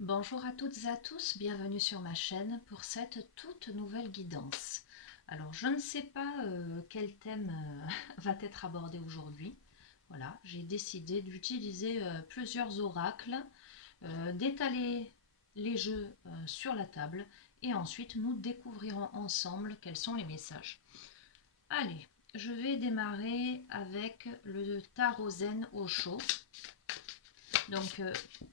Bonjour à toutes et à tous, bienvenue sur ma chaîne pour cette toute nouvelle guidance. Alors je ne sais pas quel thème va être abordé aujourd'hui. Voilà, j'ai décidé d'utiliser plusieurs oracles, d'étaler les jeux sur la table et ensuite nous découvrirons ensemble quels sont les messages. Allez, je vais démarrer avec le tarot zen Osho. Donc,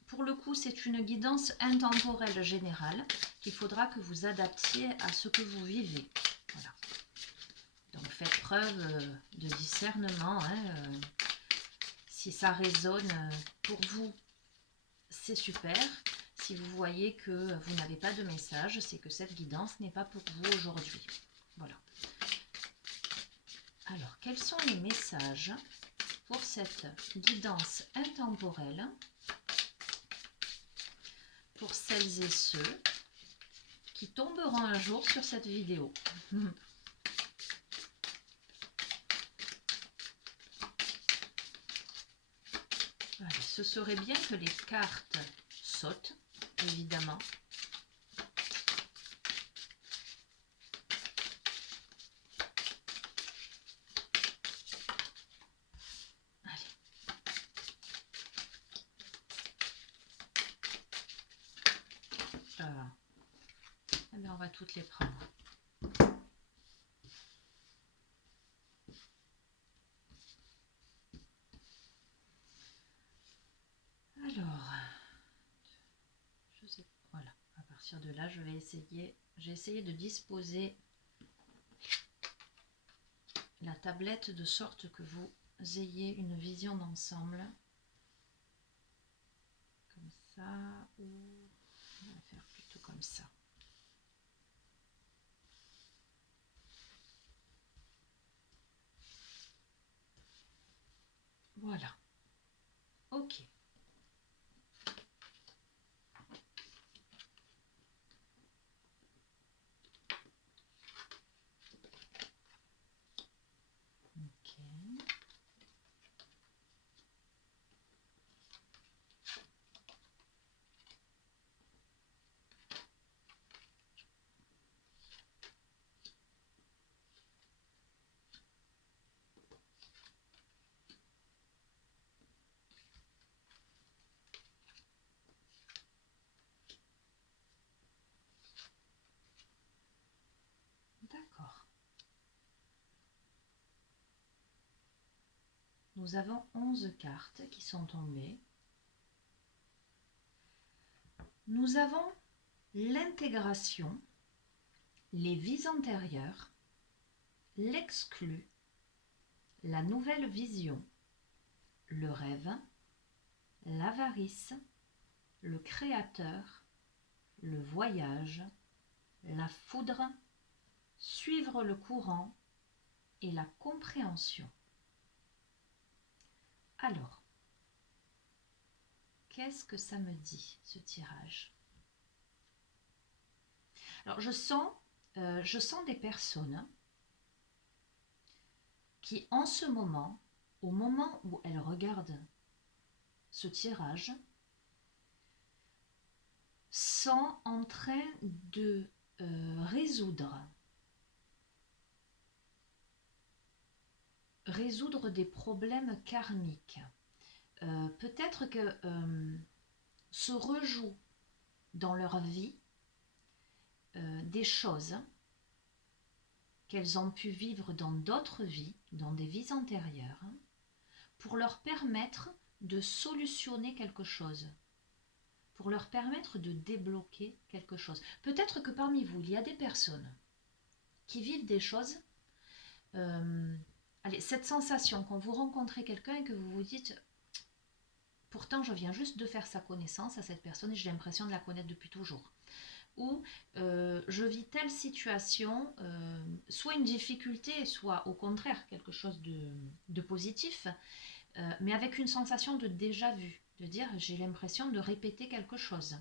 pour le coup, c'est une guidance intemporelle générale qu'il faudra que vous adaptiez à ce que vous vivez. Voilà. Donc, faites preuve de discernement. Si ça résonne pour vous, c'est super. Si vous voyez que vous n'avez pas de message, c'est que cette guidance n'est pas pour vous aujourd'hui. Voilà. Alors, quels sont les messages pour cette guidance intemporelle pour celles et ceux qui tomberont un jour sur cette vidéo. Allez, ce serait bien que les cartes sautent, évidemment. Allez. Eh bien, on va toutes les prendre. Alors, je sais, voilà, à partir de là, j'ai essayé de disposer la tablette de sorte que vous ayez une vision d'ensemble. Comme ça, ou on va faire plutôt comme ça. Voilà. Ok. Ok. D'accord. Nous avons 11 cartes qui sont tombées. Nous avons l'intégration, les vies antérieures, l'exclu, la nouvelle vision, le rêve, l'avarice, le créateur, le voyage, la foudre, suivre le courant et la compréhension. Alors, qu'est-ce que ça me dit, ce tirage? Alors, je sens des personnes qui, en ce moment, au moment où elles regardent ce tirage, sont en train de résoudre des problèmes karmiques. Peut-être que se rejouent dans leur vie des choses qu'elles ont pu vivre dans d'autres vies, dans des vies antérieures, pour leur permettre de solutionner quelque chose, pour leur permettre de débloquer quelque chose. Peut-être que parmi vous, il y a des personnes qui vivent des choses, cette sensation quand vous rencontrez quelqu'un et que vous vous dites « pourtant je viens juste de faire sa connaissance à cette personne et j'ai l'impression de la connaître depuis toujours ». Ou je vis telle situation, soit une difficulté, soit au contraire quelque chose de positif, mais avec une sensation de déjà vu, de dire j'ai l'impression de répéter quelque chose.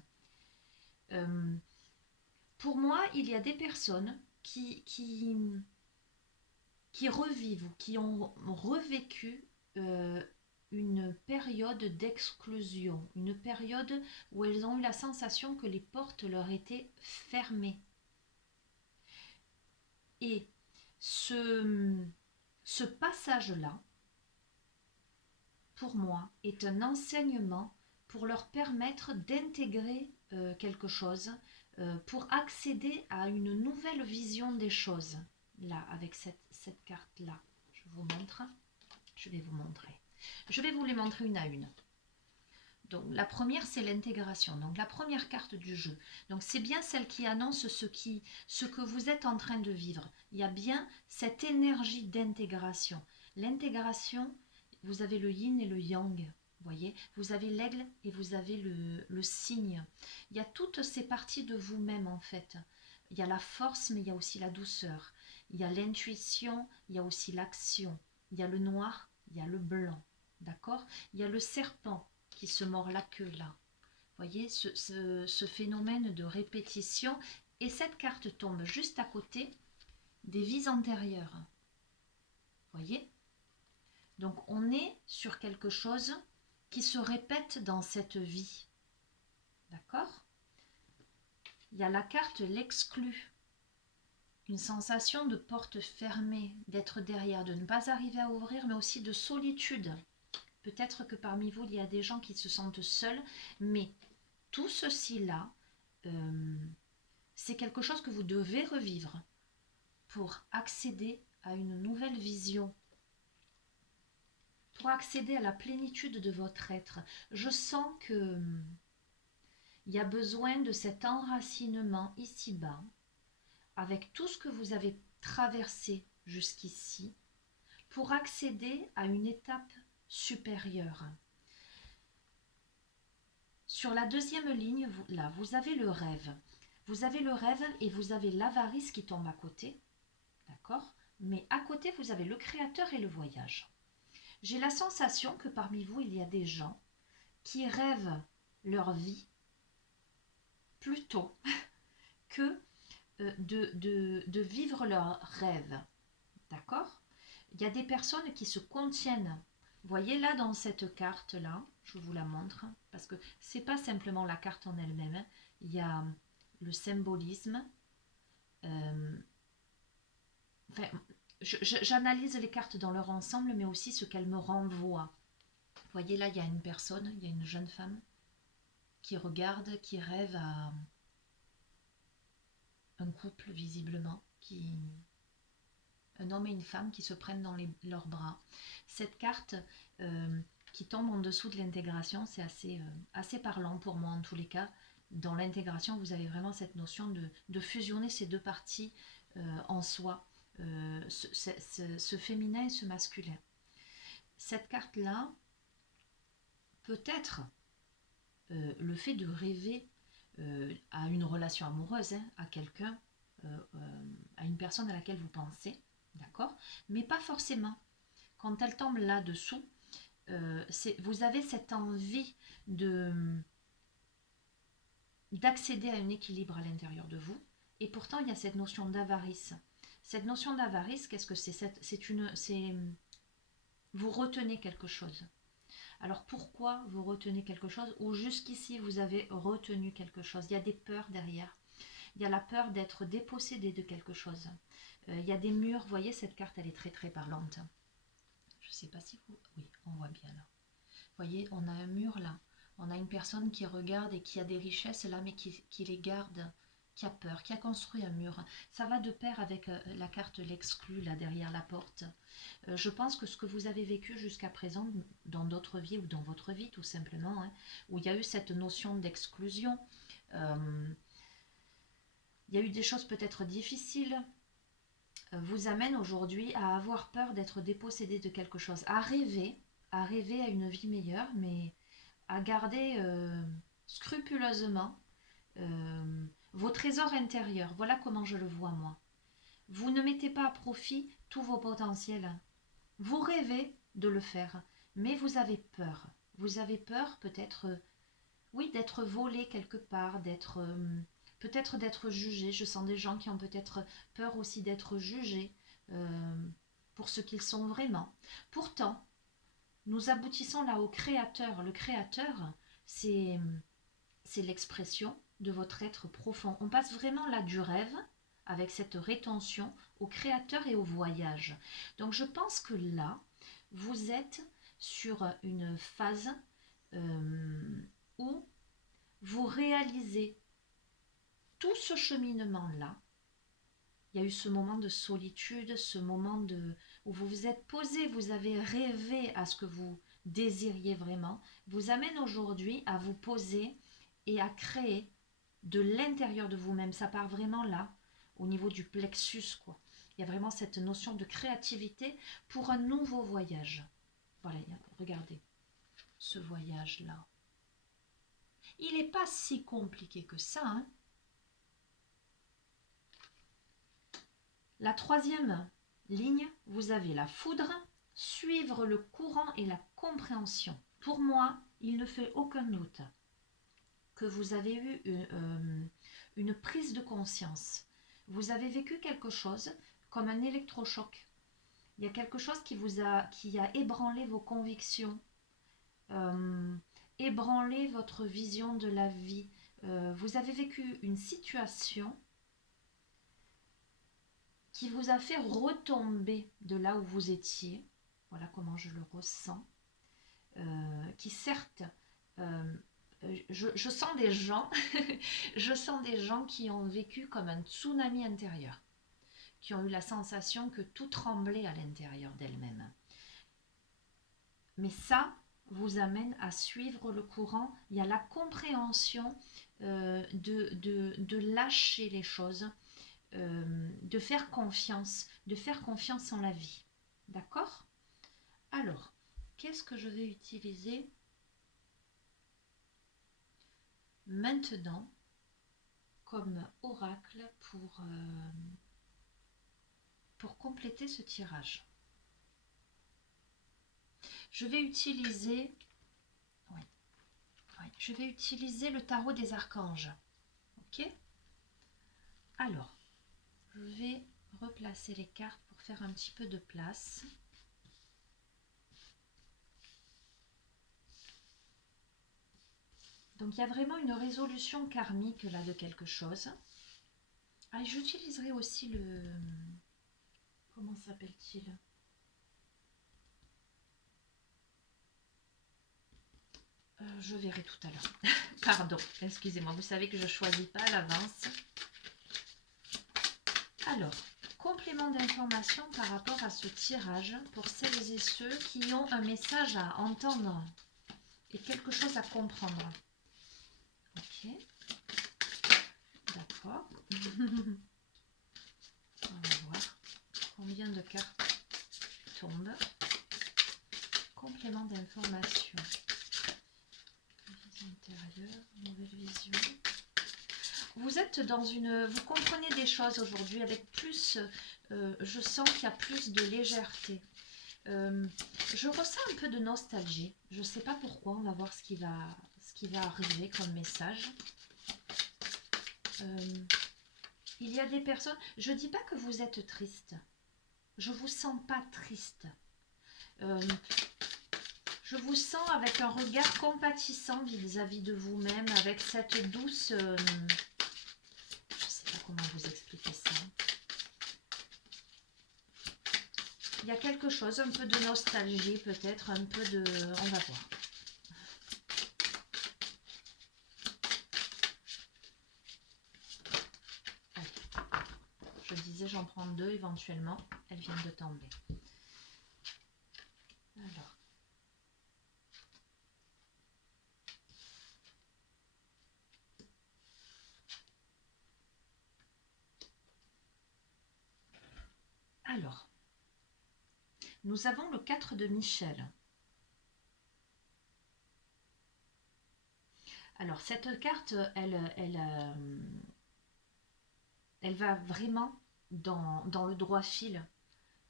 Pour moi, il y a des personnes qui revivent ou qui ont revécu une période d'exclusion, une période où elles ont eu la sensation que les portes leur étaient fermées. Et ce passage-là, pour moi, est un enseignement pour leur permettre d'intégrer quelque chose, pour accéder à une nouvelle vision des choses. Là, avec cette carte-là, je vous montre. Je vais vous montrer. Je vais vous les montrer une à une. Donc, la première, c'est l'intégration. Donc, la première carte du jeu. Donc, c'est bien celle qui annonce ce que vous êtes en train de vivre. Il y a bien cette énergie d'intégration. L'intégration, vous avez le yin et le yang. Vous voyez, vous avez l'aigle et vous avez le cygne. Il y a toutes ces parties de vous-même, en fait. Il y a la force, mais il y a aussi la douceur. Il y a l'intuition, il y a aussi l'action. Il y a le noir, il y a le blanc. D'accord? Il y a le serpent qui se mord la queue là. Vous voyez ce phénomène de répétition. Et cette carte tombe juste à côté des vies antérieures. Vous voyez? Donc on est sur quelque chose qui se répète dans cette vie. D'accord? Il y a la carte l'exclut. Une sensation de porte fermée, d'être derrière, de ne pas arriver à ouvrir, mais aussi de solitude. Peut-être que parmi vous, il y a des gens qui se sentent seuls, mais tout ceci-là, c'est quelque chose que vous devez revivre pour accéder à une nouvelle vision, pour accéder à la plénitude de votre être. Je sens que il y a besoin de cet enracinement ici-bas, avec tout ce que vous avez traversé jusqu'ici, pour accéder à une étape supérieure. Sur la deuxième ligne, là, vous avez le rêve. Vous avez le rêve et vous avez l'avarice qui tombe à côté. D'accord? Mais à côté, vous avez le créateur et le voyage. J'ai la sensation que parmi vous, il y a des gens qui rêvent leur vie plutôt que de vivre leur rêve. D'accord? Il y a des personnes qui se contiennent. Vous voyez là dans cette carte-là, je vous la montre, parce que ce n'est pas simplement la carte en elle-même, hein. Il y a le symbolisme. Enfin, j'analyse les cartes dans leur ensemble, mais aussi ce qu'elles me renvoient. Vous voyez là, il y a une personne, il y a une jeune femme qui regarde, qui rêve à un couple visiblement, un homme et une femme qui se prennent dans leurs bras. Cette carte qui tombe en dessous de l'intégration, c'est assez parlant pour moi en tous les cas. Dans l'intégration, vous avez vraiment cette notion de fusionner ces deux parties en soi, ce féminin et ce masculin. Cette carte-là, peut-être le fait de rêver à une relation amoureuse, hein, à quelqu'un, à une personne à laquelle vous pensez, d'accord, mais pas forcément. Quand elle tombe là-dessous, vous avez cette envie d'accéder à un équilibre à l'intérieur de vous, et pourtant il y a cette notion d'avarice. Cette notion d'avarice, qu'est-ce que c'est? Vous retenez quelque chose. Alors pourquoi vous retenez quelque chose, ou jusqu'ici vous avez retenu quelque chose? Il y a des peurs derrière. Il y a la peur d'être dépossédé de quelque chose. Il y a des murs. Vous voyez, cette carte, elle est très très parlante. Je ne sais pas si vous... Oui, on voit bien là. Vous voyez, on a un mur là. On a une personne qui regarde et qui a des richesses là, mais qui les garde, qui a peur, qui a construit un mur. Ça va de pair avec la carte l'exclut là derrière la porte. Je pense que ce que vous avez vécu jusqu'à présent dans d'autres vies ou dans votre vie tout simplement, hein, où il y a eu cette notion d'exclusion, il y a eu des choses peut-être difficiles, vous amène aujourd'hui à avoir peur d'être dépossédé de quelque chose, à rêver à une vie meilleure, mais à garder scrupuleusement vos trésors intérieurs. Voilà comment je le vois moi. Vous ne mettez pas à profit tous vos potentiels. Vous rêvez de le faire, mais vous avez peur. Vous avez peur peut-être, oui, d'être volé quelque part, peut-être d'être jugé. Je sens des gens qui ont peut-être peur aussi d'être jugés pour ce qu'ils sont vraiment. Pourtant, nous aboutissons là au créateur. Le créateur, c'est l'expression de votre être profond. On passe vraiment là du rêve, avec cette rétention, au créateur et au voyage. Donc je pense que là, vous êtes sur une phase où vous réalisez tout ce cheminement-là. Il y a eu ce moment de solitude, ce moment où vous vous êtes posé, vous avez rêvé à ce que vous désiriez vraiment, vous amène aujourd'hui à vous poser et à créer de l'intérieur de vous-même. Ça part vraiment là, au niveau du plexus, quoi. Il y a vraiment cette notion de créativité pour un nouveau voyage. Voilà, regardez ce voyage-là. Il n'est pas si compliqué que ça, hein. La troisième ligne, vous avez la foudre, suivre le courant et la compréhension. Pour moi, il ne fait aucun doute que vous avez eu une prise de conscience. Vous avez vécu quelque chose comme un électrochoc. Il y a quelque chose qui a ébranlé vos convictions, ébranlé votre vision de la vie. Vous avez vécu une situation qui vous a fait retomber de là où vous étiez, voilà comment je le ressens, qui certes, je sens des gens, je sens des gens qui ont vécu comme un tsunami intérieur, qui ont eu la sensation que tout tremblait à l'intérieur d'elles-mêmes. Mais ça vous amène à suivre le courant, il y a la compréhension de lâcher les choses, de faire confiance en la vie. D'accord? Alors, qu'est-ce que je vais utiliser maintenant comme oracle pour compléter ce tirage? Je vais utiliser le tarot des archanges. Ok? Alors, je vais replacer les cartes pour faire un petit peu de place. Donc il y a vraiment une résolution karmique là de quelque chose. Ah, j'utiliserai aussi le... Comment s'appelle-t-il? Je verrai tout à l'heure. Pardon, excusez-moi, vous savez que je ne choisis pas à l'avance. Alors, complément d'information par rapport à ce tirage pour celles et ceux qui ont un message à entendre et quelque chose à comprendre. Ok, d'accord. On va voir combien de cartes tombent. Complément d'information. Vision intérieure, nouvelle vision. Vous êtes dans une... Vous comprenez des choses aujourd'hui avec plus... je sens qu'il y a plus de légèreté. Je ressens un peu de nostalgie. Je ne sais pas pourquoi. On va voir ce qui va arriver comme message. Il y a des personnes... Je ne dis pas que vous êtes triste. Je ne vous sens pas triste. Je vous sens avec un regard compatissant vis-à-vis de vous-même, avec cette douce... je ne sais pas comment vous expliquer ça. Il y a quelque chose, un peu de nostalgie peut-être, un peu de... On va voir. Allez. Je disais, j'en prends deux éventuellement. Elles viennent de tomber. Alors. Alors. Nous avons le 4 de Michel. Alors, cette carte, elle va vraiment dans le droit fil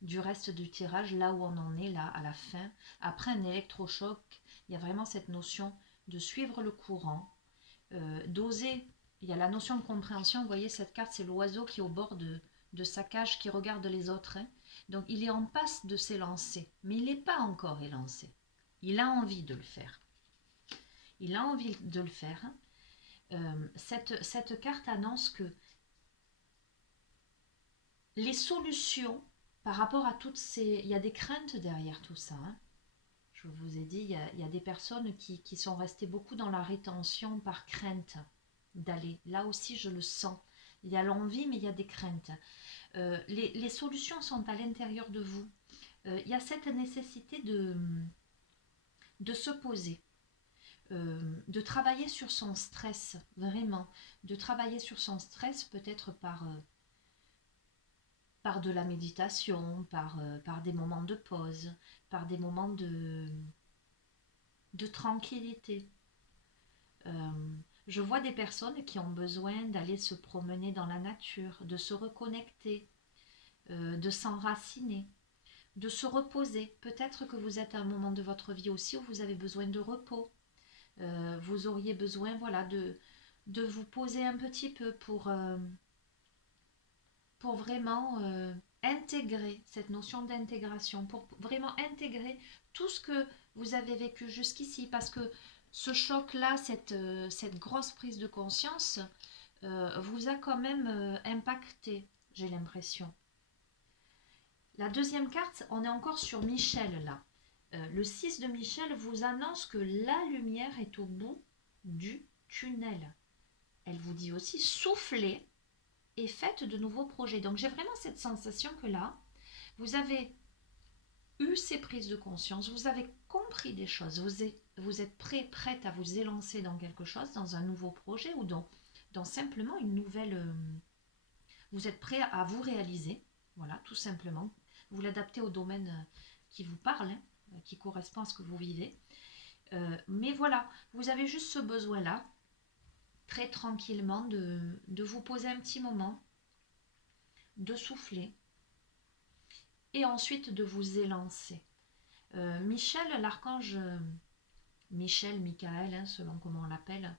du reste du tirage, là où on en est, là, à la fin. Après un électrochoc, il y a vraiment cette notion de suivre le courant, d'oser. Il y a la notion de compréhension. Vous voyez, cette carte, c'est l'oiseau qui est au bord de sa cage, qui regarde les autres. Hein. Donc, il est en passe de s'élancer, mais il n'est pas encore élancé. Il a envie de le faire. Il a envie de le faire. Cette carte annonce que les solutions par rapport à toutes ces... Il y a des craintes derrière tout ça. Hein. Je vous ai dit, il y a des personnes qui sont restées beaucoup dans la rétention par crainte d'aller. Là aussi, je le sens. Il y a l'envie, mais il y a des craintes. Les solutions sont à l'intérieur de vous. Il y a cette nécessité de se poser, de travailler sur son stress, vraiment. De travailler sur son stress peut-être par de la méditation, par des moments de pause, par des moments de tranquillité. Je vois des personnes qui ont besoin d'aller se promener dans la nature, de se reconnecter, de s'enraciner, de se reposer. Peut-être que vous êtes à un moment de votre vie aussi où vous avez besoin de repos. Vous auriez besoin, voilà, de vous poser un petit peu pour vraiment intégrer cette notion d'intégration, pour vraiment intégrer tout ce que vous avez vécu jusqu'ici. Parce que ce choc-là, cette grosse prise de conscience, vous a quand même impacté, j'ai l'impression. La deuxième carte, on est encore sur Michel là. Le 6 de Michel vous annonce que la lumière est au bout du tunnel. Elle vous dit aussi soufflez et faites de nouveaux projets. Donc j'ai vraiment cette sensation que là, vous avez eu ces prises de conscience, vous avez compris des choses, vous êtes prête à vous élancer dans quelque chose, dans un nouveau projet ou dans simplement une nouvelle... vous êtes prêt à vous réaliser, voilà, tout simplement. Vous l'adaptez au domaine qui vous parle, hein, qui correspond à ce que vous vivez. Mais voilà, vous avez juste ce besoin-là, très tranquillement, de vous poser un petit moment, de souffler, et ensuite de vous élancer. Michel, l'archange Michel, Michael, hein, selon comment on l'appelle,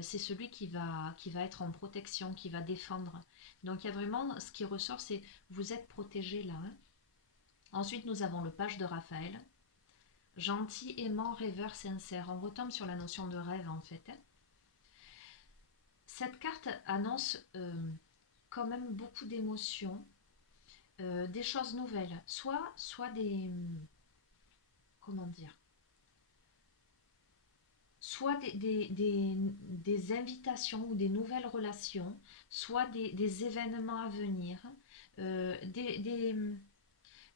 c'est celui qui va être en protection, qui va défendre. Donc il y a vraiment, ce qui ressort, c'est vous êtes protégé là. Hein. Ensuite, nous avons le page de Raphaël. Gentil, aimant, rêveur, sincère. On retombe sur la notion de rêve en fait. Hein. Cette carte annonce quand même beaucoup d'émotions, des choses nouvelles, soit des... comment dire, soit des invitations ou des nouvelles relations, soit des événements à venir,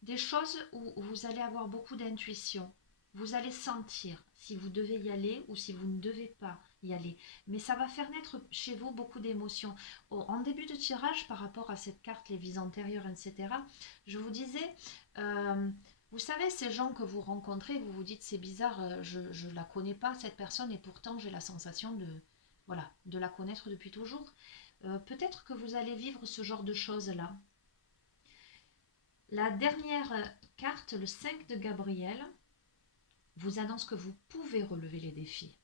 des choses où vous allez avoir beaucoup d'intuition. Vous allez sentir si vous devez y aller ou si vous ne devez pas y aller. Mais ça va faire naître chez vous beaucoup d'émotions. En début de tirage, par rapport à cette carte, les vies antérieures, etc., je vous disais... vous savez, ces gens que vous rencontrez, vous vous dites c'est bizarre, je ne la connais pas cette personne et pourtant j'ai la sensation de la connaître depuis toujours. Peut-être que vous allez vivre ce genre de choses-là. La dernière carte, le 5 de Gabriel, vous annonce que vous pouvez relever les défis.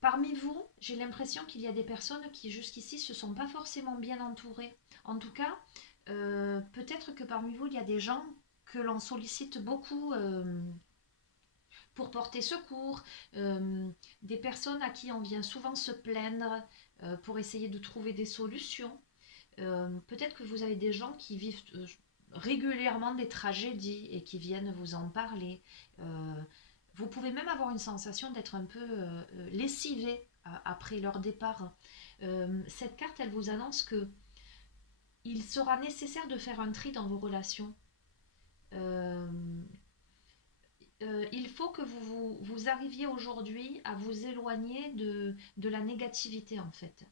Parmi vous, j'ai l'impression qu'il y a des personnes qui jusqu'ici ne se sont pas forcément bien entourées. En tout cas, peut-être que parmi vous, il y a des gens que l'on sollicite beaucoup pour porter secours, des personnes à qui on vient souvent se plaindre pour essayer de trouver des solutions. Peut-être que vous avez des gens qui vivent régulièrement des tragédies et qui viennent vous en parler. Vous pouvez même avoir une sensation d'être un peu lessivé après leur départ. Cette carte, elle vous annonce que il sera nécessaire de faire un tri dans vos relations. Il faut que vous arriviez aujourd'hui à vous éloigner de la négativité en fait.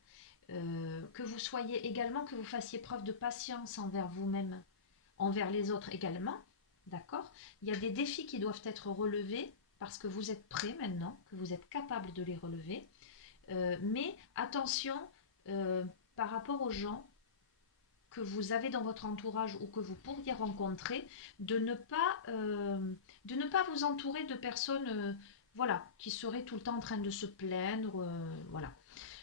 Que vous soyez également, que vous fassiez preuve de patience envers vous-même, envers les autres également, d'accord? Il y a des défis qui doivent être relevés parce que vous êtes prêts maintenant, que vous êtes capable de les relever. Mais attention par rapport aux gens que vous avez dans votre entourage ou que vous pourriez rencontrer, de ne pas vous entourer de personnes voilà, qui seraient tout le temps en train de se plaindre. Voilà.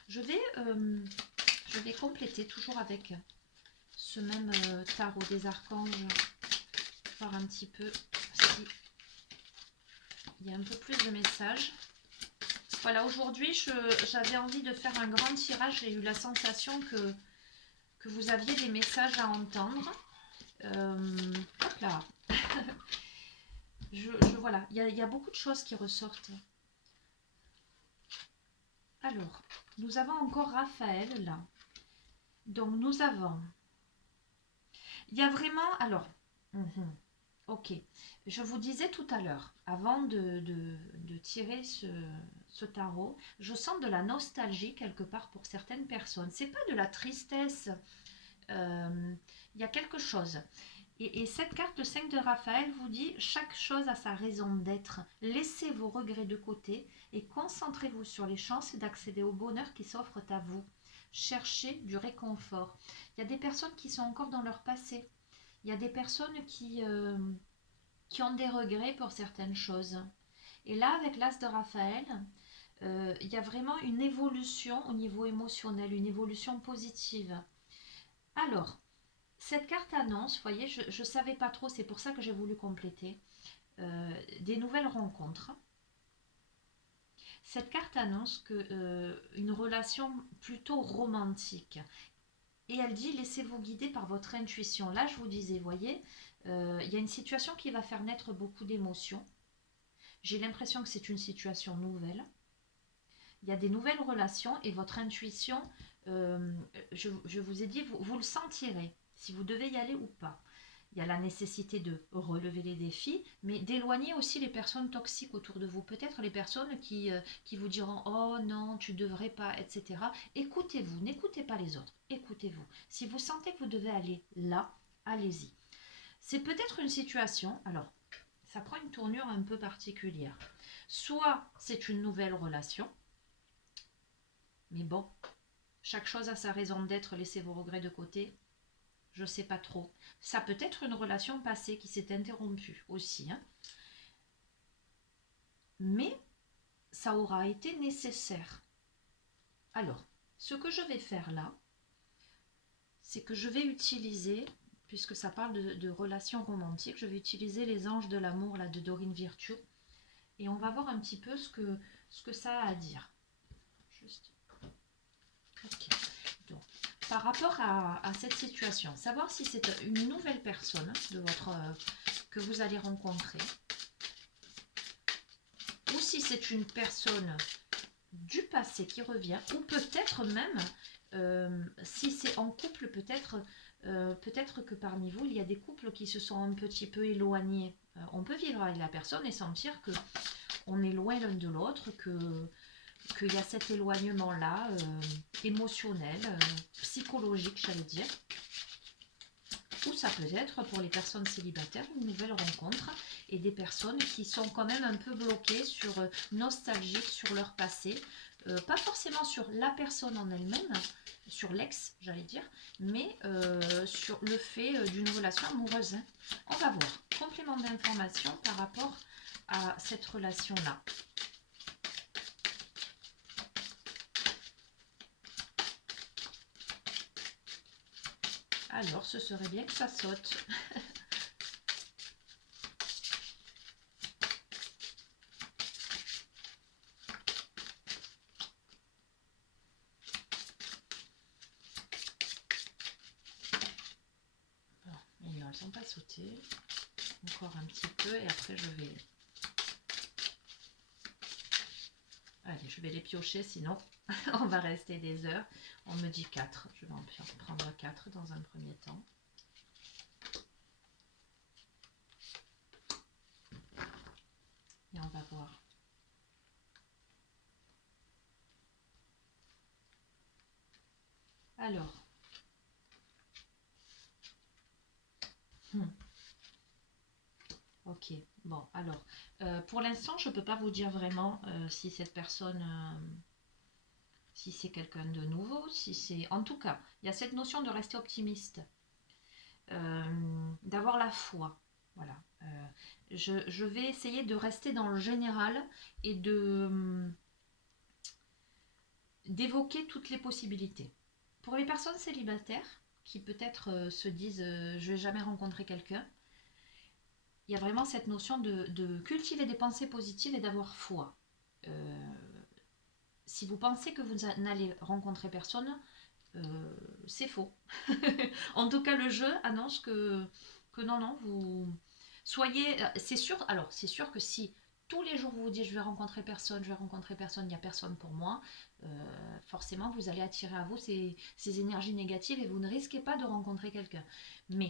Je vais compléter toujours avec ce même tarot des archanges, voir un petit peu si il y a un peu plus de messages. Voilà, aujourd'hui, j'avais envie de faire un grand tirage. J'ai eu la sensation que vous aviez des messages à entendre. Hop là. Voilà, il y a beaucoup de choses qui ressortent. Alors, nous avons encore Raphaël là. Donc, nous avons... Il y a vraiment... Alors, ok. Je vous disais tout à l'heure, avant de tirer ce tarot, je sens de la nostalgie quelque part pour certaines personnes. C'est pas de la tristesse. Il y a quelque chose. Et cette carte, le 5 de Raphaël, vous dit « Chaque chose a sa raison d'être. Laissez vos regrets de côté et concentrez-vous sur les chances d'accéder au bonheur qui s'offre à vous. Cherchez du réconfort. » Il y a des personnes qui sont encore dans leur passé. Il y a des personnes qui ont des regrets pour certaines choses. Et là, avec l'As de Raphaël, il y a vraiment une évolution au niveau émotionnel, une évolution positive. Alors, cette carte annonce, vous voyez, je ne savais pas trop, c'est pour ça que j'ai voulu compléter, des nouvelles rencontres. Cette carte annonce une relation plutôt romantique. Et elle dit, laissez-vous guider par votre intuition. Là, je vous disais, vous voyez, il y a une situation qui va faire naître beaucoup d'émotions. J'ai l'impression que c'est une situation nouvelle. Il y a des nouvelles relations et votre intuition, je vous ai dit, vous le sentirez, si vous devez y aller ou pas. Il y a la nécessité de relever les défis, mais d'éloigner aussi les personnes toxiques autour de vous. Peut-être les personnes qui vous diront « Oh non, tu ne devrais pas », etc. Écoutez-vous, n'écoutez pas les autres, écoutez-vous. Si vous sentez que vous devez aller là, allez-y. C'est peut-être une situation, alors, ça prend une tournure un peu particulière. Soit c'est une nouvelle relation, mais bon, chaque chose a sa raison d'être, laissez vos regrets de côté. Je ne sais pas trop. Ça peut être une relation passée qui s'est interrompue aussi. Hein. Mais ça aura été nécessaire. Alors, ce que je vais faire là, c'est que je vais utiliser, puisque ça parle de relations romantiques, je vais utiliser les anges de l'amour là, de Dorine Virtue. Et on va voir un petit peu ce que ça a à dire. Juste. Ok. Donc, par rapport à cette situation, savoir si c'est une nouvelle personne que vous allez rencontrer ou si c'est une personne du passé qui revient, ou peut-être même, si c'est en couple, peut-être que parmi vous, il y a des couples qui se sont un petit peu éloignés. On peut vivre avec la personne et sentir qu'on est loin l'un de l'autre, qu'il y a cet éloignement-là, émotionnel, psychologique, j'allais dire. Ou ça peut être pour les personnes célibataires une nouvelle rencontre et des personnes qui sont quand même un peu bloquées, nostalgiques sur leur passé. Pas forcément sur la personne en elle-même, sur l'ex, j'allais dire, mais sur le fait d'une relation amoureuse. Hein. On va voir. Complément d'information par rapport à cette relation-là. Alors, ce serait bien que ça saute. Bon, et non, elles ne sont pas sautées. Encore un petit peu et après je vais... Allez, je vais les piocher, sinon on va rester des heures. On me dit 4. Je vais en prendre 4 dans un premier temps. Et on va voir. Alors. Ok, bon, alors, pour l'instant, je ne peux pas vous dire vraiment si cette personne, si c'est quelqu'un de nouveau, si c'est... En tout cas, il y a cette notion de rester optimiste, d'avoir la foi, voilà. Je vais essayer de rester dans le général et d'évoquer toutes les possibilités. Pour les personnes célibataires, qui peut-être se disent « je vais jamais rencontrer quelqu'un », il y a vraiment cette notion de cultiver des pensées positives et d'avoir foi. Si vous pensez que vous n'allez rencontrer personne, c'est faux. En tout cas, le jeu annonce que non, non, vous soyez... C'est sûr, alors c'est sûr que si tous les jours vous vous dites je vais rencontrer personne, je vais rencontrer personne, il n'y a personne pour moi, forcément vous allez attirer à vous ces énergies négatives et vous ne risquez pas de rencontrer quelqu'un. Mais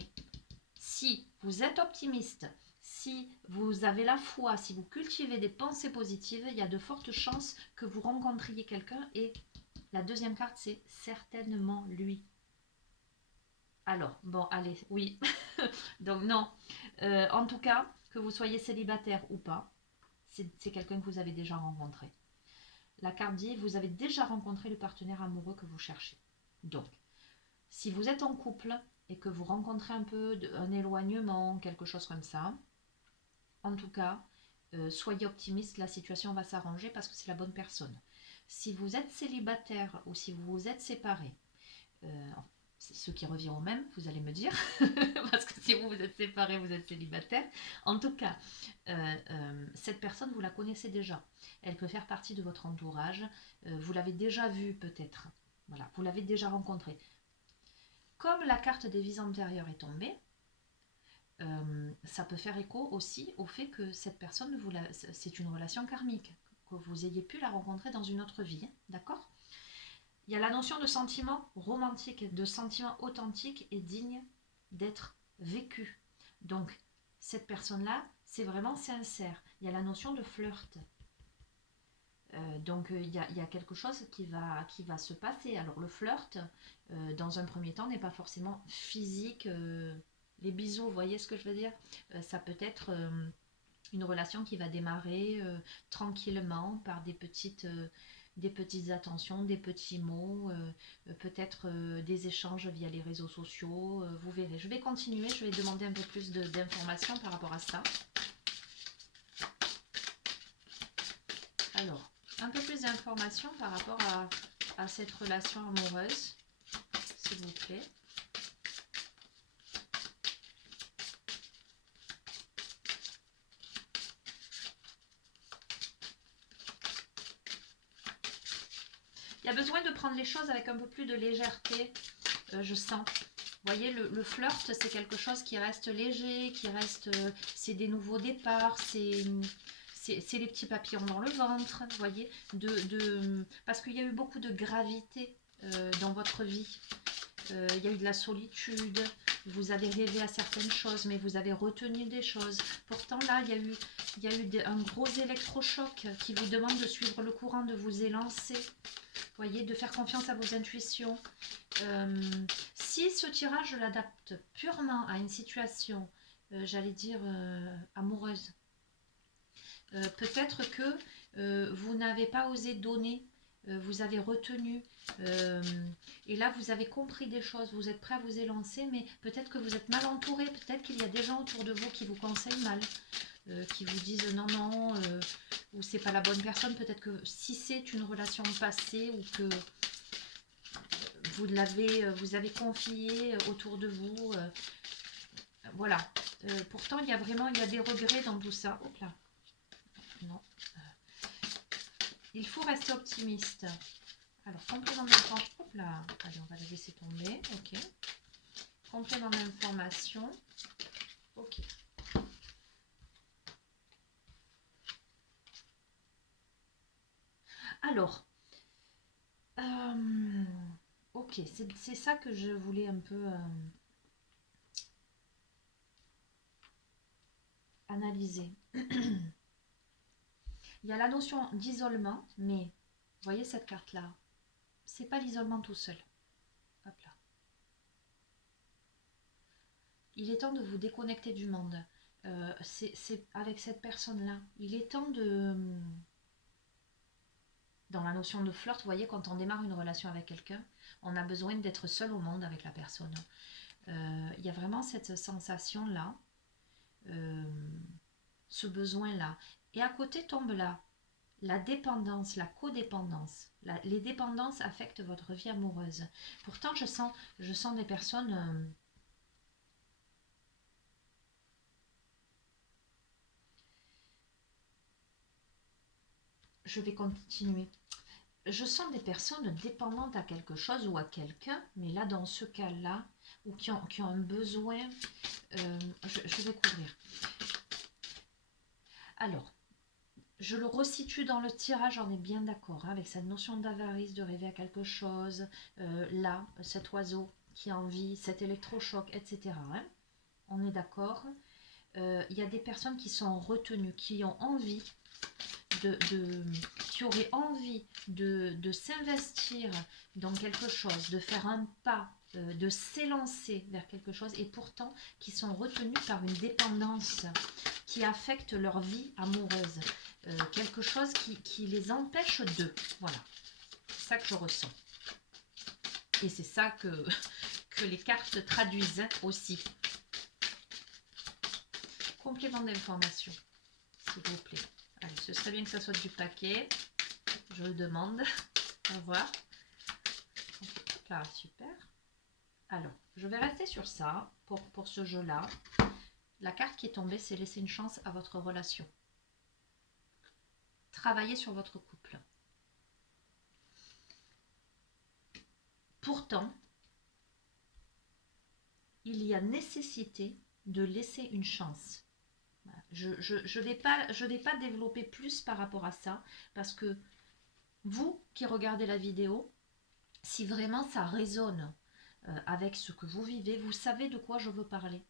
si vous êtes optimiste, si vous avez la foi, si vous cultivez des pensées positives, il y a de fortes chances que vous rencontriez quelqu'un. Et la deuxième carte, c'est certainement lui. Alors, bon, allez, oui. Donc non. En tout cas, que vous soyez célibataire ou pas, c'est quelqu'un que vous avez déjà rencontré. La carte dit, vous avez déjà rencontré le partenaire amoureux que vous cherchez. Donc, si vous êtes en couple et que vous rencontrez un peu un éloignement, quelque chose comme ça, en tout cas, soyez optimiste, la situation va s'arranger parce que c'est la bonne personne. Si vous êtes célibataire ou si vous vous êtes séparé, c'est ce qui revient au même, vous allez me dire, parce que si vous vous êtes séparé, vous êtes célibataire. En tout cas, cette personne, vous la connaissez déjà. Elle peut faire partie de votre entourage. Vous l'avez déjà vue peut-être. Voilà, vous l'avez déjà rencontrée. Comme la carte des vies antérieures est tombée, ça peut faire écho aussi au fait que cette personne, c'est une relation karmique, que vous ayez pu la rencontrer dans une autre vie, d'accord ? Il y a la notion de sentiment romantique, de sentiment authentique et digne d'être vécu. Donc, cette personne-là, c'est vraiment sincère. Il y a la notion de flirt. Donc, il y a quelque chose qui va se passer. Alors, le flirt, dans un premier temps, n'est pas forcément physique. Les bisous, vous voyez ce que je veux dire ? Ça peut être une relation qui va démarrer tranquillement par des petites attentions, des petits mots, peut-être des échanges via les réseaux sociaux, vous verrez. Je vais continuer, je vais demander un peu plus d'informations par rapport à ça. Alors, un peu plus d'informations par rapport à cette relation amoureuse, s'il vous plaît. Il y a besoin de prendre les choses avec un peu plus de légèreté, je sens. Vous voyez, le flirt, c'est quelque chose qui reste léger, qui reste... c'est des nouveaux départs, c'est les petits papillons dans le ventre, vous voyez, parce qu'il y a eu beaucoup de gravité dans votre vie. Il y a eu de la solitude, vous avez rêvé à certaines choses, mais vous avez retenu des choses. Pourtant, là, il y a eu un gros électrochoc qui vous demande de suivre le courant, de vous élancer. Vous voyez, de faire confiance à vos intuitions. Si ce tirage, je l'adapte purement à une situation, j'allais dire, amoureuse, peut-être que vous n'avez pas osé donner, vous avez retenu, et là vous avez compris des choses, vous êtes prêt à vous élancer, mais peut-être que vous êtes mal entouré, peut-être qu'il y a des gens autour de vous qui vous conseillent mal, qui vous disent non, non, ou c'est pas la bonne personne. Peut-être que si c'est une relation passée ou que vous avez confié autour de vous, voilà. Pourtant, il y a des regrets dans tout ça. Hop là. Non. Il faut rester optimiste. Alors, complément d'information. Hop là. Allez, on va la laisser tomber. Ok. Complément d'information. Ok. Alors, ok, c'est ça que je voulais un peu analyser. Il y a la notion d'isolement, mais vous voyez cette carte-là, c'est pas l'isolement tout seul. Hop là. Il est temps de vous déconnecter du monde. C'est avec cette personne-là. Il est temps de... Dans la notion de flirt, vous voyez, quand on démarre une relation avec quelqu'un, on a besoin d'être seul au monde avec la personne. Il y a vraiment cette sensation-là, ce besoin-là. Et à côté tombe là, la dépendance, la codépendance. Les dépendances affectent votre vie amoureuse. Pourtant, je sens des personnes je vais continuer. Je sens des personnes dépendantes à quelque chose ou à quelqu'un, mais là, dans ce cas-là, ou qui ont un besoin, je vais couvrir. Alors, je le resitue dans le tirage, on est bien d'accord, hein, avec cette notion d'avarice, de rêver à quelque chose, là, cet oiseau qui a envie, cet électrochoc, etc. Hein, on est d'accord. Il y a des personnes qui sont retenues, qui ont envie qui auraient envie de s'investir dans quelque chose, de faire un pas, de s'élancer vers quelque chose, et pourtant qui sont retenus par une dépendance qui affecte leur vie amoureuse, quelque chose qui les empêche d'eux. Voilà, c'est ça que je ressens. Et c'est ça que les cartes traduisent aussi. Complément d'information, s'il vous plaît. Allez, ce serait bien que ça soit du paquet. Je le demande. Au revoir. Là, super. Alors, je vais rester sur ça pour ce jeu-là. La carte qui est tombée, c'est laisser une chance à votre relation. Travaillez sur votre couple. Pourtant, il y a nécessité de laisser une chance. Je vais pas développer plus par rapport à ça, parce que vous qui regardez la vidéo, si vraiment ça résonne avec ce que vous vivez, vous savez de quoi je veux parler.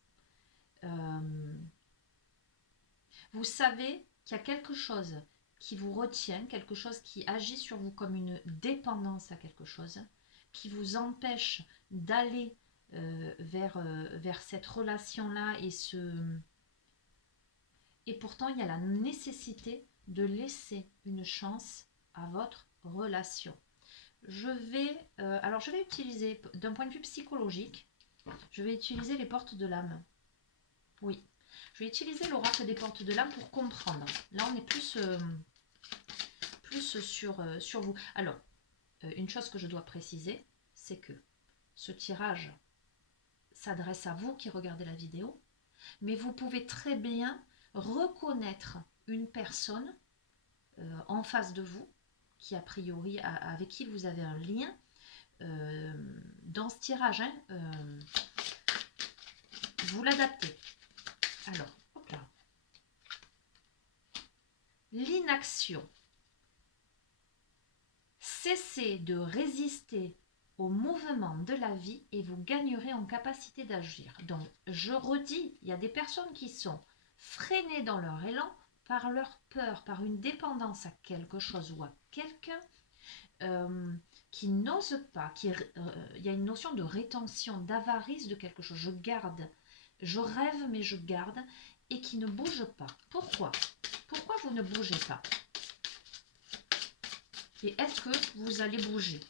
Vous savez qu'il y a quelque chose qui vous retient, quelque chose qui agit sur vous comme une dépendance à quelque chose, qui vous empêche d'aller vers cette relation-là, et pourtant il y a la nécessité de laisser une chance à votre relation. Alors je vais utiliser, d'un point de vue psychologique, je vais utiliser les portes de l'âme. Oui, je vais utiliser l'oracle des portes de l'âme pour comprendre. Là, on est plus sur vous. Alors, une chose que je dois préciser, c'est que ce tirage s'adresse à vous qui regardez la vidéo, mais vous pouvez très bien reconnaître une personne en face de vous, qui a priori, avec qui vous avez un lien, dans ce tirage. Hein, vous l'adaptez. Alors, hop là. L'inaction. Cessez de résister au mouvement de la vie et vous gagnerez en capacité d'agir. Donc, je redis, il y a des personnes qui sont freinées dans leur élan par leur peur, par une dépendance à quelque chose ou à quelqu'un, qui n'osent pas, il y a une notion de rétention, d'avarice de quelque chose. Je garde, je rêve mais je garde, et qui ne bouge pas. Pourquoi ? Pourquoi vous ne bougez pas ? Et est-ce que vous allez bouger ?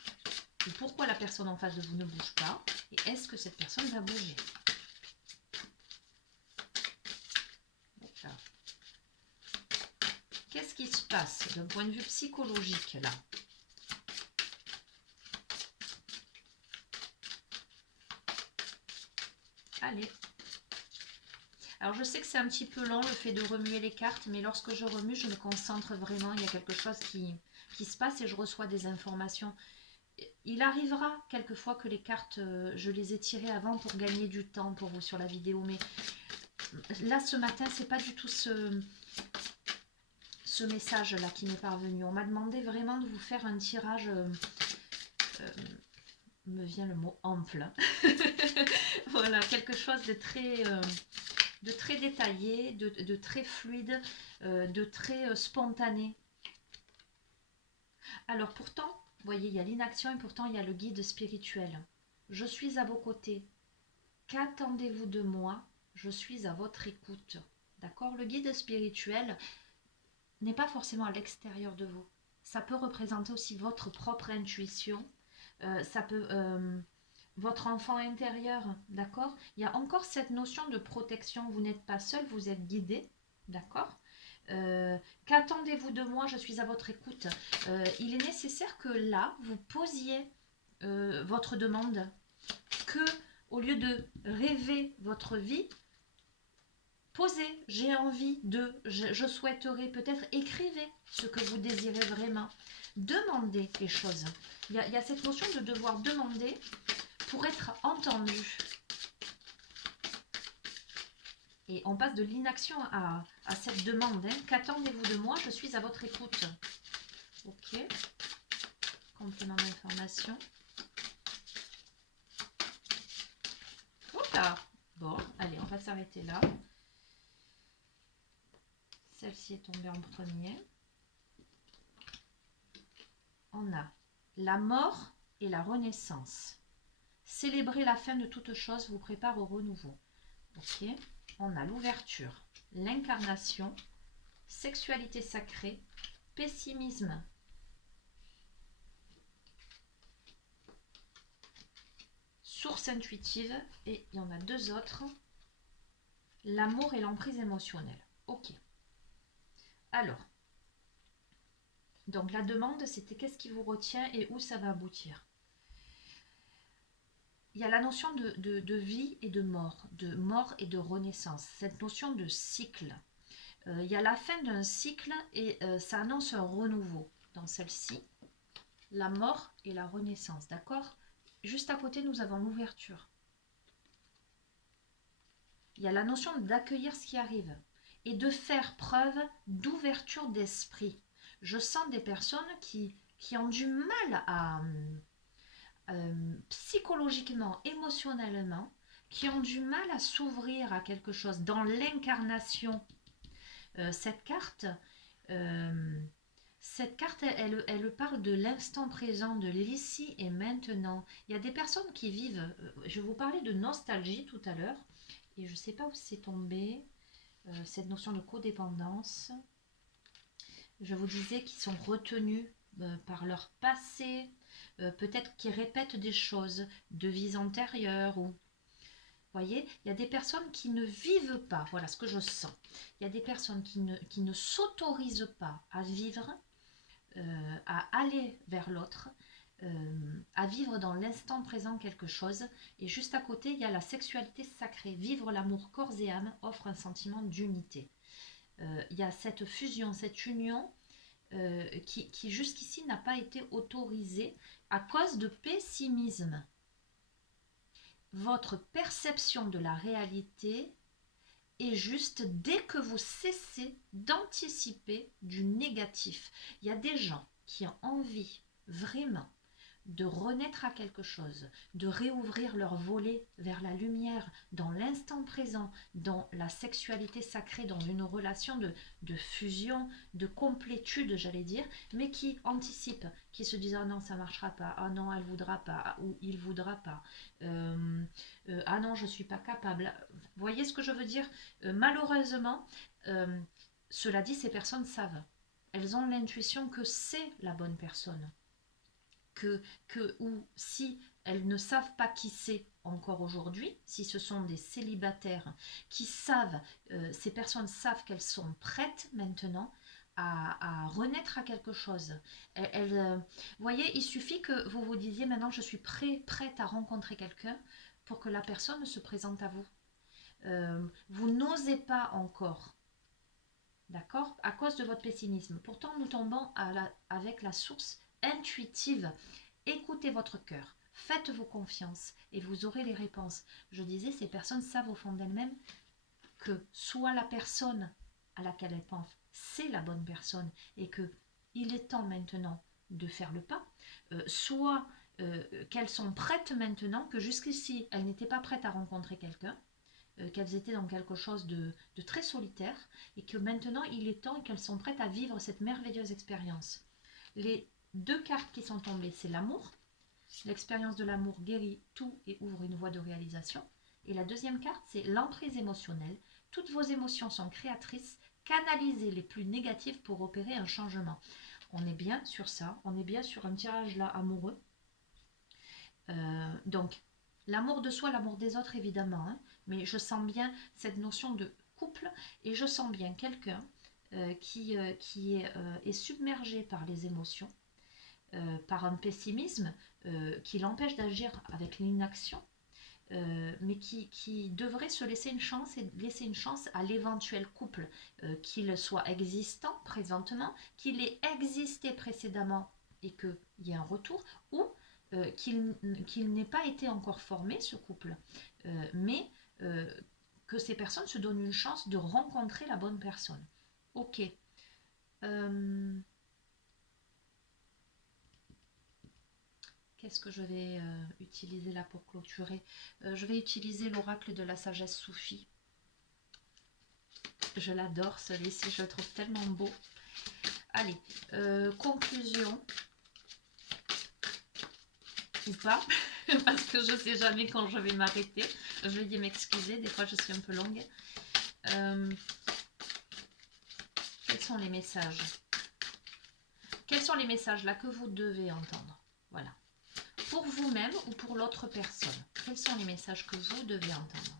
Et pourquoi la personne en face de vous ne bouge pas ? Et est-ce que cette personne va bouger ? Qu'est-ce qui se passe d'un point de vue psychologique là ? Allez. Alors je sais que c'est un petit peu long le fait de remuer les cartes, mais lorsque je remue, je me concentre vraiment. Il y a quelque chose qui se passe et je reçois des informations. Il arrivera quelquefois que les cartes, je les ai tirées avant pour gagner du temps pour vous sur la vidéo, mais là ce matin, c'est pas du tout ce message-là qui m'est parvenu. On m'a demandé vraiment de vous faire un tirage, me vient le mot ample. Voilà, quelque chose de très détaillé, de très fluide, de très spontané. Alors pourtant, vous voyez, il y a l'inaction et pourtant il y a le guide spirituel. Je suis à vos côtés. Qu'attendez-vous de moi ? Je suis à votre écoute. D'accord ? Le guide spirituel n'est pas forcément à l'extérieur de vous. Ça peut représenter aussi votre propre intuition. Ça peut... votre enfant intérieur, d'accord ? Il y a encore cette notion de protection. Vous n'êtes pas seul, vous êtes guidé, d'accord ? Qu'attendez-vous de moi ? Je suis à votre écoute. Il est nécessaire que là, vous posiez votre demande, que au lieu de rêver votre vie, posez, j'ai envie de, je souhaiterais peut-être, écrivez ce que vous désirez vraiment. Demandez les choses. Il y a cette notion de devoir demander pour être entendu. Et on passe de l'inaction à cette demande. Hein. Qu'attendez-vous de moi? Je suis à votre écoute. Ok. Complément d'information. Voilà. Bon, allez, on va s'arrêter là. Celle-ci est tombée en premier. On a la mort et la renaissance. Célébrer la fin de toute chose vous prépare au renouveau. Ok. On a l'ouverture, l'incarnation, sexualité sacrée, pessimisme, source intuitive, et il y en a deux autres, l'amour et l'emprise émotionnelle. Ok. Alors, donc la demande, c'était qu'est-ce qui vous retient et où ça va aboutir. Il y a la notion de vie et de mort et de renaissance, cette notion de cycle. Il y a la fin d'un cycle et ça annonce un renouveau dans celle-ci. La mort et la renaissance, d'accord? Juste à côté, nous avons l'ouverture. Il y a la notion d'accueillir ce qui arrive et de faire preuve d'ouverture d'esprit. Je sens des personnes qui ont du mal à psychologiquement, émotionnellement, qui ont du mal à s'ouvrir à quelque chose dans l'incarnation. Cette carte, elle parle de l'instant présent, de l'ici et maintenant. Il y a des personnes qui vivent, je vous parlais de nostalgie tout à l'heure, et je ne sais pas où c'est tombé, cette notion de codépendance. Je vous disais qu'ils sont retenus par leur passé, peut-être qu'ils répètent des choses de vies antérieures. Ou... Vous voyez, il y a des personnes qui ne vivent pas, voilà ce que je sens. Il y a des personnes qui ne s'autorisent pas à vivre, à aller vers l'autre, à vivre dans l'instant présent quelque chose. Et juste à côté, il y a la sexualité sacrée. Vivre l'amour corps et âme offre un sentiment d'unité. Il y a cette fusion, cette union qui jusqu'ici n'a pas été autorisée à cause de pessimisme. Votre perception de la réalité est juste dès que vous cessez d'anticiper du négatif. Il y a des gens qui ont envie vraiment de renaître à quelque chose, de réouvrir leur volet vers la lumière, dans l'instant présent, dans la sexualité sacrée, dans une relation de fusion, de complétude, j'allais dire, mais qui anticipent, qui se disent « Ah non, ça ne marchera pas, ah non, elle ne voudra pas, ou il ne voudra pas, ah non, je ne suis pas capable ». Vous voyez ce que je veux dire? Malheureusement, cela dit, ces personnes savent. Elles ont l'intuition que c'est la bonne personne. Ou si elles ne savent pas qui c'est encore aujourd'hui, si ce sont des célibataires qui savent, ces personnes savent qu'elles sont prêtes maintenant à renaître à quelque chose. Vous voyez, il suffit que vous vous disiez maintenant je suis prête à rencontrer quelqu'un pour que la personne se présente à vous. Vous n'osez pas encore, d'accord, à cause de votre pessimisme. Pourtant, nous tombons avec la source intuitive. Écoutez votre cœur, faites-vous confiance et vous aurez les réponses. Je disais, ces personnes savent au fond d'elles-mêmes que soit la personne à laquelle elles pensent, c'est la bonne personne et que il est temps maintenant de faire le pas, soit qu'elles sont prêtes maintenant, que jusqu'ici, elles n'étaient pas prêtes à rencontrer quelqu'un, qu'elles étaient dans quelque chose de très solitaire et que maintenant, il est temps et qu'elles sont prêtes à vivre cette merveilleuse expérience. Les deux cartes qui sont tombées, c'est l'amour. L'expérience de l'amour guérit tout et ouvre une voie de réalisation. Et la deuxième carte, c'est l'emprise émotionnelle. Toutes vos émotions sont créatrices. Canalisez les plus négatives pour opérer un changement. On est bien sur ça. On est bien sur un tirage là amoureux. Donc, l'amour de soi, l'amour des autres, évidemment. Hein, mais je sens bien cette notion de couple et je sens bien quelqu'un qui est submergé par les émotions, par un pessimisme qui l'empêche d'agir avec l'inaction, mais qui devrait se laisser une chance et laisser une chance à l'éventuel couple, qu'il soit existant présentement, qu'il ait existé précédemment et qu'il y ait un retour, ou qu'il n'ait pas été encore formé, ce couple, mais que ces personnes se donnent une chance de rencontrer la bonne personne. Ok. Qu'est-ce que je vais utiliser là pour clôturer? Je vais utiliser l'oracle de la sagesse soufie. Je l'adore celui-ci, je le trouve tellement beau. Allez, conclusion. Ou pas, parce que je ne sais jamais quand je vais m'arrêter. Je vais m'excuser, des fois je suis un peu longue. Quels sont les messages? Quels sont les messages là que vous devez entendre? Voilà. Pour vous-même ou pour l'autre personne, quels sont les messages que vous devez entendre?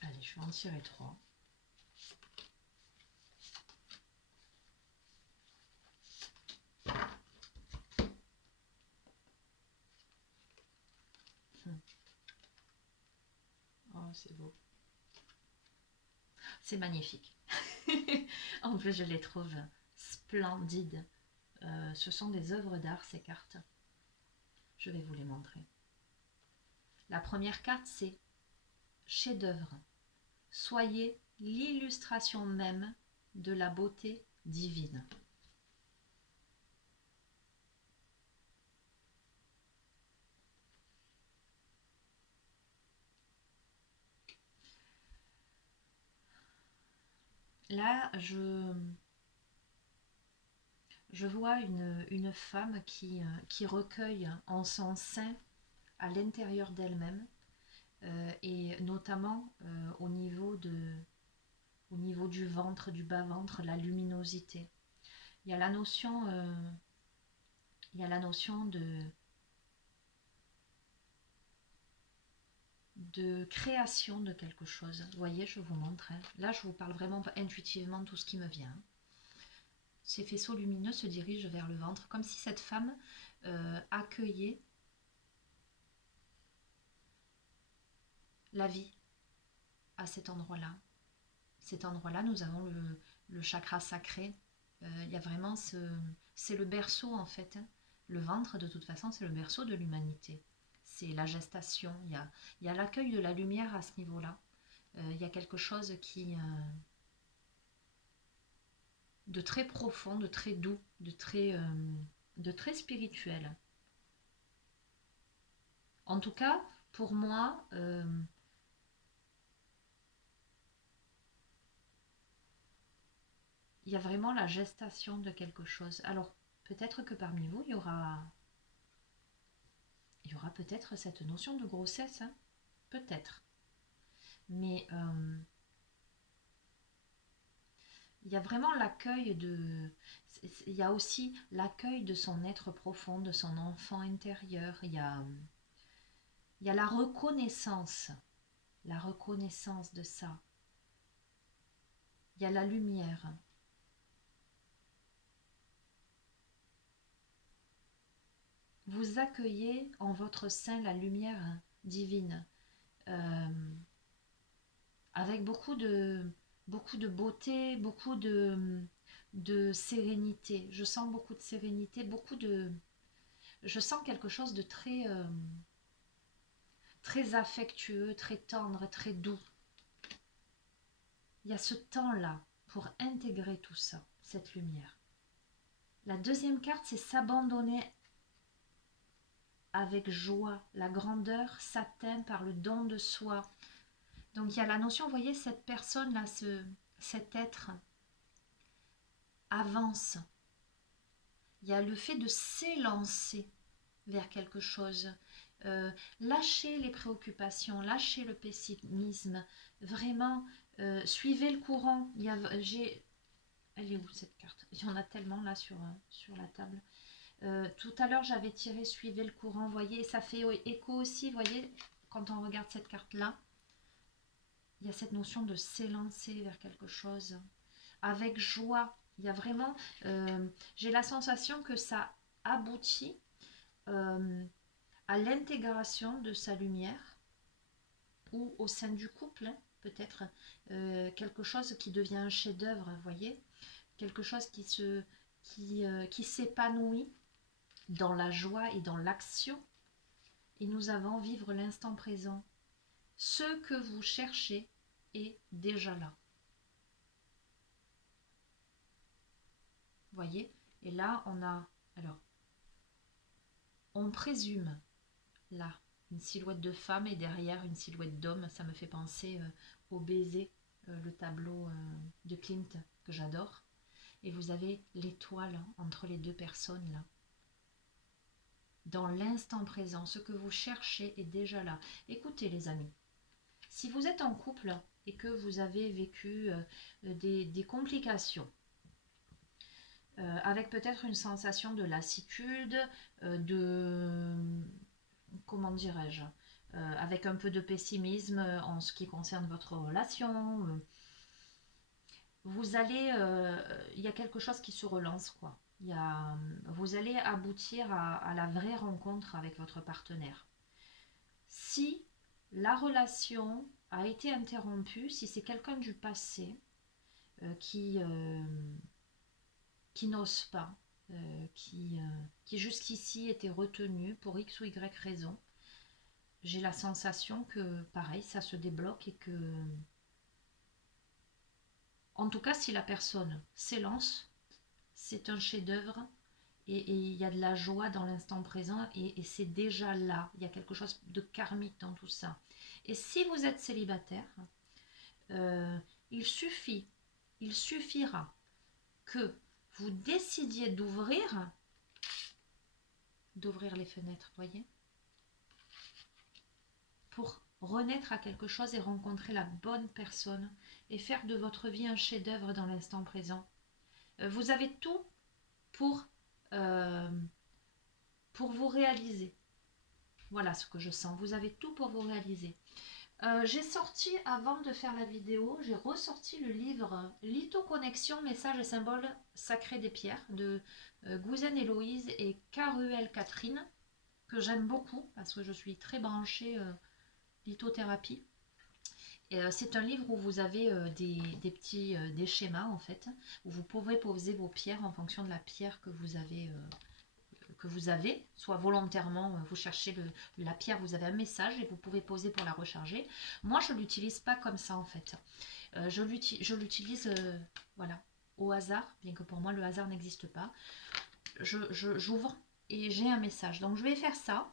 Allez, je vais en tirer 3. Oh, c'est beau. C'est magnifique. En plus, je les trouve splendides. Ce sont des œuvres d'art, ces cartes. Je vais vous les montrer. La première carte, c'est chef-d'œuvre. Soyez l'illustration même de la beauté divine. Là, je vois une femme qui recueille en son sein, à l'intérieur d'elle-même, et notamment au niveau du ventre, du bas-ventre, la luminosité. Il y a la notion, de création de quelque chose. Vous voyez, je vous montre. Hein. Là, je vous parle vraiment intuitivement de tout ce qui me vient. Ces faisceaux lumineux se dirigent vers le ventre, comme si cette femme accueillait la vie à cet endroit-là. Cet endroit-là, nous avons le chakra sacré. Il y a vraiment c'est le berceau en fait. Hein. Le ventre, de toute façon, c'est le berceau de l'humanité. C'est la gestation. Il y a l'accueil de la lumière à ce niveau-là. Il y a quelque chose de très profond, de très doux, de très spirituel. En tout cas, pour moi, il y a vraiment la gestation de quelque chose. Alors, peut-être que parmi vous, il y aura peut-être cette notion de grossesse. Hein, peut-être. Mais il y a vraiment l'accueil il y a aussi l'accueil de son être profond, de son enfant intérieur. Il y a la reconnaissance de ça. Il y a la lumière. Vous accueillez en votre sein la lumière divine, avec beaucoup de beauté, beaucoup de sérénité. Je sens beaucoup de sérénité, je sens quelque chose de très affectueux, très tendre, très doux. Il y a ce temps-là pour intégrer tout ça, cette lumière. La deuxième carte, c'est s'abandonner avec joie. La grandeur s'atteint par le don de soi. Donc il y a la notion, vous voyez, cette personne-là, cet être avance. Il y a le fait de s'élancer vers quelque chose. Lâchez les préoccupations, lâchez le pessimisme. Vraiment, suivez le courant. Elle est où cette carte? Il y en a tellement là sur la table. Tout à l'heure, j'avais tiré suivez le courant, vous voyez, ça fait écho aussi, vous voyez, quand on regarde cette carte-là, il y a cette notion de s'élancer vers quelque chose avec joie. Il y a vraiment, j'ai la sensation que ça aboutit à l'intégration de sa lumière ou au sein du couple, hein, peut-être quelque chose qui devient un chef-d'œuvre, vous voyez, quelque chose qui s'épanouit dans la joie et dans l'action. Et nous avons vivre l'instant présent. Ce que vous cherchez est déjà là. Vous voyez? Et là, on présume là une silhouette de femme et derrière une silhouette d'homme. Ça me fait penser au baiser, le tableau de Klimt que j'adore. Et vous avez l'étoile entre les deux personnes là. Dans l'instant présent, ce que vous cherchez est déjà là. Écoutez les amis, si vous êtes en couple et que vous avez vécu des complications, avec peut-être une sensation de lassitude, comment dirais-je, avec un peu de pessimisme en ce qui concerne votre relation, il y a quelque chose qui se relance, quoi. Vous allez aboutir à la vraie rencontre avec votre partenaire. Si la relation a été interrompue, si c'est quelqu'un du passé qui n'ose pas, qui jusqu'ici était retenu pour X ou Y raison, j'ai la sensation que pareil, ça se débloque et que, en tout cas, si la personne s'élance, c'est un chef-d'œuvre et il y a de la joie dans l'instant présent et c'est déjà là. Il y a quelque chose de karmique dans tout ça. Et si vous êtes célibataire, il suffira que vous décidiez d'ouvrir les fenêtres, voyez, pour renaître à quelque chose et rencontrer la bonne personne et faire de votre vie un chef-d'œuvre dans l'instant présent. Vous avez tout pour vous réaliser. Voilà ce que je sens. Vous avez tout pour vous réaliser. J'ai sorti, avant de faire la vidéo, j'ai ressorti le livre Lithoconnexion, messages et symboles sacrés des pierres de Gouzen Héloïse et Caruel Catherine, que j'aime beaucoup parce que je suis très branchée lithothérapie. C'est un livre où vous avez des petits des schémas en fait, où vous pouvez poser vos pierres en fonction de la pierre que vous avez, soit volontairement, vous cherchez la pierre, vous avez un message et vous pouvez poser pour la recharger. Moi, je ne l'utilise pas comme ça en fait. Je l'utilise voilà, au hasard, bien que pour moi le hasard n'existe pas. J'ouvre et j'ai un message. Donc je vais faire ça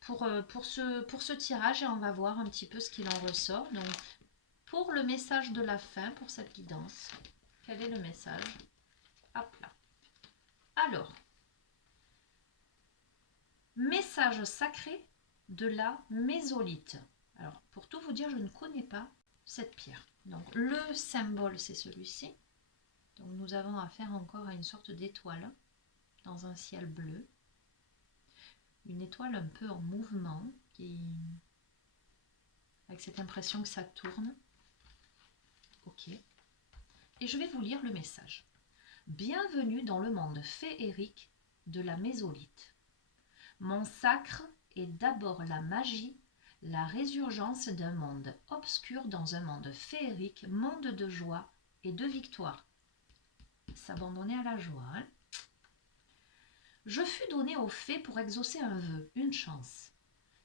pour ce tirage et on va voir un petit peu ce qu'il en ressort. Donc pour le message de la fin, pour cette guidance, quel est le message? Hop là. Alors, message sacré de la mésolithe. Alors, pour tout vous dire, je ne connais pas cette pierre. Donc, le symbole, c'est celui-ci. Donc, nous avons affaire encore à une sorte d'étoile dans un ciel bleu. Une étoile un peu en mouvement, avec cette impression que ça tourne. Ok. Et je vais vous lire le message. Bienvenue dans le monde féerique de la mésolithe. Mon sacre est d'abord la magie, la résurgence d'un monde obscur dans un monde féerique, monde de joie et de victoire. S'abandonner à la joie. Hein. Je fus donné aux fées pour exaucer un vœu, une chance.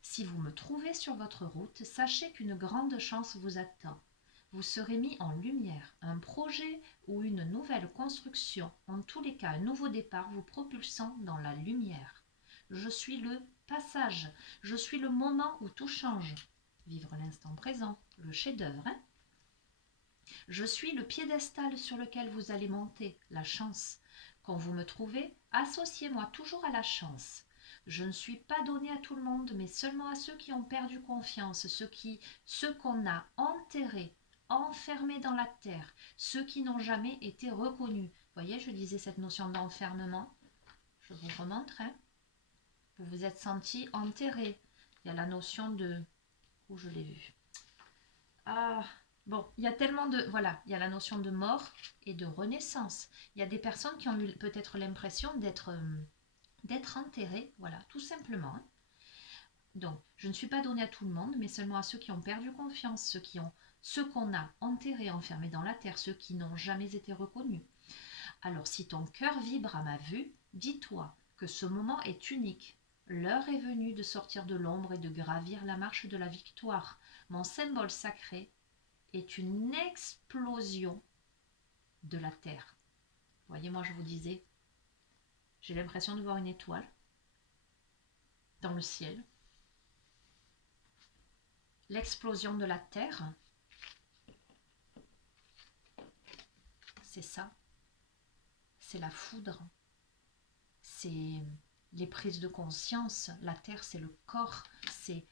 Si vous me trouvez sur votre route, sachez qu'une grande chance vous attend. Vous serez mis en lumière. Un projet ou une nouvelle construction, en tous les cas un nouveau départ vous propulsant dans la lumière. Je suis le passage, je suis le moment où tout change. Vivre l'instant présent, le chef-d'œuvre. Hein. Je suis le piédestal sur lequel vous allez monter, la chance. Quand vous me trouvez, associez-moi toujours à la chance. Je ne suis pas donné à tout le monde, mais seulement à ceux qui ont perdu confiance, ceux qu'on a enterrés, enfermés dans la terre, ceux qui n'ont jamais été reconnus. Vous voyez, je disais cette notion d'enfermement. Je vous remontre. Hein. Vous vous êtes senti enterré. Il y a la notion de... Où je l'ai vu. Ah, bon, il y a tellement de... Voilà, il y a la notion de mort et de renaissance. Il y a des personnes qui ont eu peut-être l'impression d'être enterrées, voilà, tout simplement. Hein. Donc, je ne suis pas donnée à tout le monde, mais seulement à ceux qui ont perdu confiance, ceux qu'on a enterrés, enfermés dans la terre, ceux qui n'ont jamais été reconnus. Alors, si ton cœur vibre à ma vue, dis-toi que ce moment est unique. L'heure est venue de sortir de l'ombre et de gravir la marche de la victoire. Mon symbole sacré est une explosion de la terre. Voyez, moi je vous disais, j'ai l'impression de voir une étoile dans le ciel. L'explosion de la terre, c'est ça. C'est la foudre. C'est les prises de conscience. La terre, c'est le corps, c'est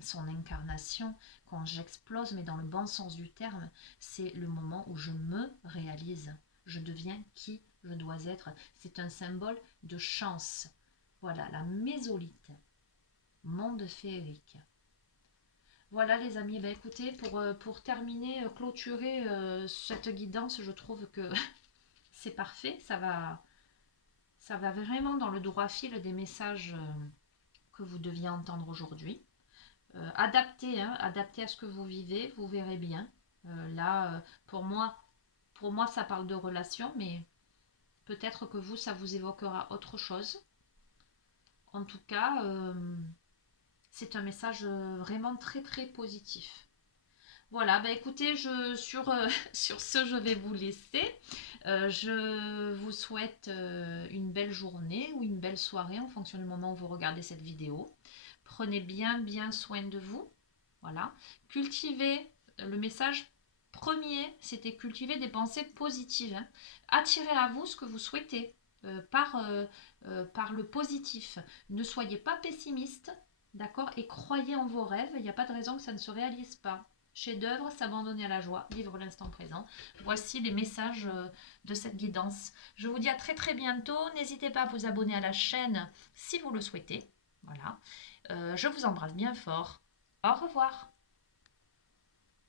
son incarnation. Quand j'explose, mais dans le bon sens du terme, c'est le moment où je me réalise. Je deviens qui je dois être. C'est un symbole de chance. Voilà, la mésolithe, monde féerique. Voilà les amis, ben écoutez, pour terminer, clôturer cette guidance, je trouve que c'est parfait. Ça va vraiment dans le droit fil des messages que vous deviez entendre aujourd'hui. Adaptez à ce que vous vivez, vous verrez bien. Là, pour moi, ça parle de relation, mais peut-être que vous, ça vous évoquera autre chose. En tout cas, c'est un message vraiment très très positif. Voilà, bah écoutez, sur ce, je vais vous laisser. Je vous souhaite une belle journée ou une belle soirée en fonction du moment où vous regardez cette vidéo. Prenez bien soin de vous. Voilà. Cultivez le message premier, c'était cultiver des pensées positives. Hein. Attirez à vous ce que vous souhaitez par le positif. Ne soyez pas pessimiste, d'accord, et croyez en vos rêves. Il n'y a pas de raison que ça ne se réalise pas. Chef-d'œuvre, s'abandonner à la joie, vivre l'instant présent. Voici les messages de cette guidance. Je vous dis à très très bientôt. N'hésitez pas à vous abonner à la chaîne si vous le souhaitez. Voilà. Je vous embrasse bien fort. Au revoir.